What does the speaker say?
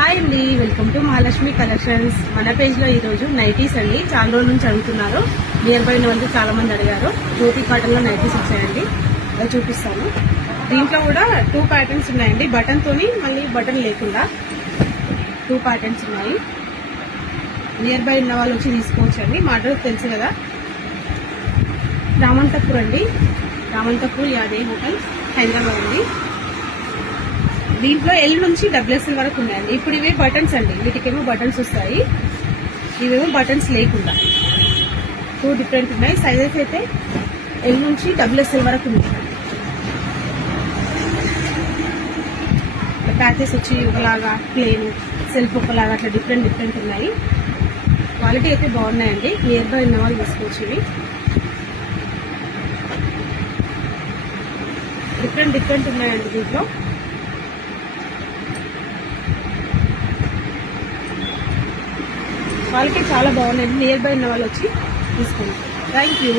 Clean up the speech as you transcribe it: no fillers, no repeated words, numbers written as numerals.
Hi అండి, welcome to Mahalakshmi collections. మన పేజ్లో ఈరోజు నైటీస్ అండి. చాలా రోజుల నుంచి అడుగుతున్నారు. నియర్ బై వాళ్ళు చాలా మంది అడిగారు. జ్యోతి కాటన్లో నైటీస్ వచ్చాయండి, అది చూపిస్తాను. దీంట్లో కూడా 2 ప్యాటర్న్స్ ఉన్నాయండి. బటన్తోని మళ్ళీ బటన్ లేకుండా 2 ప్యాటర్న్స్ ఉన్నాయి. నియర్ బై ఉన్న వాళ్ళు వచ్చి తీసుకోవచ్చండి. మా అడ్రస్ తెలుసు కదా, రామంతపూర్ అండి. రామంతపూర్ యాదే హోటల్, హైదరాబాద్ అండి. దీంట్లో ఎల్ నుంచి XXL వరకు ఉన్నాయండి. ఇప్పుడు ఇవే బటన్స్ అండి, వీటికేమో బటన్స్ వస్తాయి, ఇవేమో బటన్స్ లేకుండా 2 డిఫరెంట్ ఉన్నాయి. సైజెస్ అయితే ఎల్ నుంచి XXL వరకు ఉన్నాయి. ప్యాచెస్ వచ్చి ఒకలాగా, ప్లేన్, సెల్ఫ్ ఒకలాగా, అట్లా డిఫరెంట్ ఉన్నాయి. క్వాలిటీ అయితే బాగున్నాయండి. నియర్ బై ఉన్న వాళ్ళు తీసుకోవచ్చు. ఇవి డిఫరెంట్ ఉన్నాయండి. దీంట్లో క్వాలిటీ చాలా బాగున్నాయండి. నియర్ బై ఉన్న వాళ్ళు వచ్చి తీసుకోండి. Thank you.